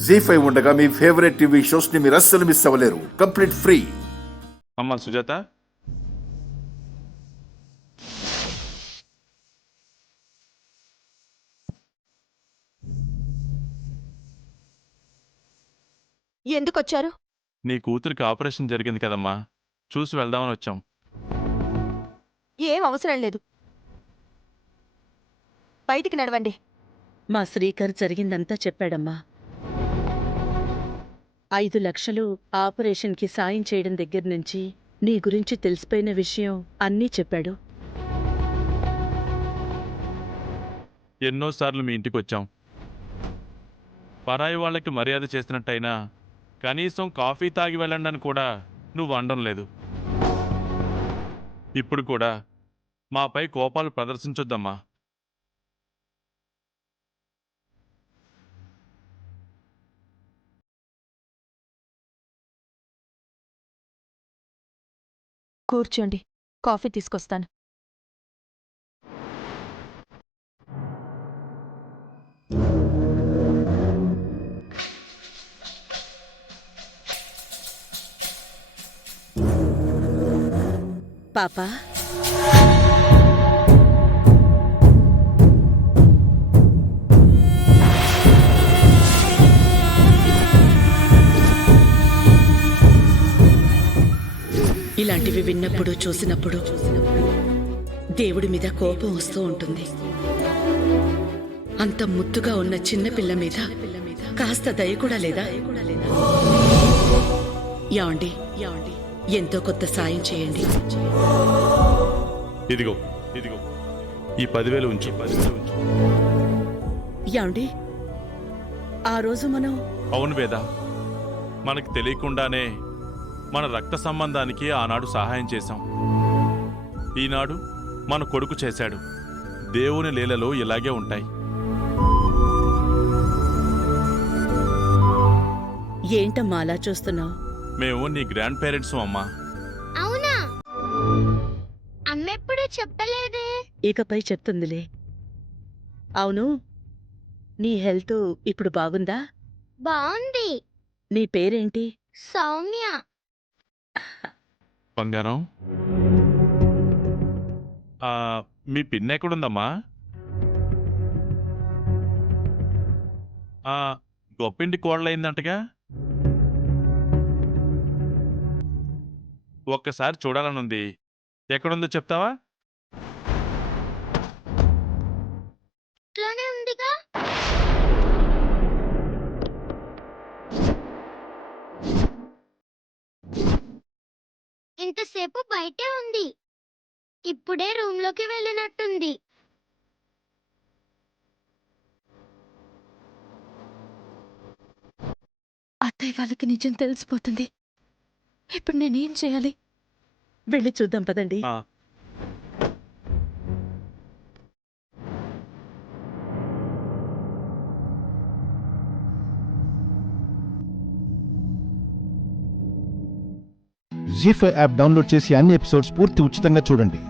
జీ5 ఉండగా మీ favourite TV shows ని మీరు అస్సలు మిస్ అవ్వలేరు. Complete free. అమ్మా సుజాత, ఎందుకొచ్చారు? నీ కూతురికి ఆపరేషన్ జరిగింది కదమ్మా, చూసి వెళ్దామని వచ్చాం. ఏం అవసరం లేదు. బయటికి నడవండి. మా శ్రీకర్ జరిగిందంతా చెప్పాడమ్మా. 5 లక్షలు ఆపరేషన్కి సాయం చేయడం దగ్గర్నుంచి నీ గురించి తెలిసిపోయిన విషయం అన్నీ చెప్పాడు. ఎన్నోసార్లు మీ ఇంటికి వచ్చాం. పరాయి వాళ్ళకి మర్యాద చేసినట్టయినా కనీసం కాఫీ తాగి వెళ్ళండి అని కూడా నువ్వు అనడం లేదు. ఇప్పుడు కూడా మాపై కోపాలు ప్రదర్శించొద్దమ్మా. కూర్చోండి, కాఫీ తీసుకొస్తాను. పాపా, ఇలాంటివి విన్నప్పుడు చూసినప్పుడు దేవుడి మీద కోపం వస్తూ ఉంటుంది. అంత ముద్దుగా ఉన్న చిన్నపిల్ల మీద కాస్త దయ కూడా లేదా? యాండి ఎంతో కొత్త సాయం చేయండి. ఇదిగో ఇదిగో ఈ 10,000 ఉంచు. యాండి, ఆ రోజు మనం అవును వేద, మనకి తెలియకుండానే మన రక్త సంబంధానికి ఆనాడు సహాయం చేశాం. ఈనాడు మన కొడుకు చేశాడు. దేవుని లీలలు ఇలాగే ఉంటాయి. ఏంటమ్మా అలా చూస్తున్నావు? మేము నీ గ్రాండ్ పేరెంట్స్ అమ్మా. అవునా? అమ్మెప్పుడు చెప్పలేదే. ఇకపై చెప్తుందిలే. అవును, నీ హెల్త్ ఇప్పుడు బాగుందా? బాగుంది. నీ పేరేంటి? సౌమ్య. బంగారం, మీ పిన్ ఎక్కడుందమ్మా? గొప్పింటి కోడలైందంటగా. ఒక్కసారి చూడాలనుంది. ఎక్కడుందో చెప్తావా? ఇట్లానే ఉందిగా. ఇంతసేపు బయటే ఉంది. ఇప్పుడే రూమ్లోకి వెళ్ళినట్టుంది. అత్తయ్య వాళ్ళకి నిజం తెలిసిపోతుంది. ఇప్పుడు నేనేం చేయాలి? వెళ్ళి చూద్దాం పదండి. జీ5 యాప్ డౌన్లోడ్ చేసి అన్ని ఎపిసోడ్స్ పూర్తి ఉచితంగా చూడండి.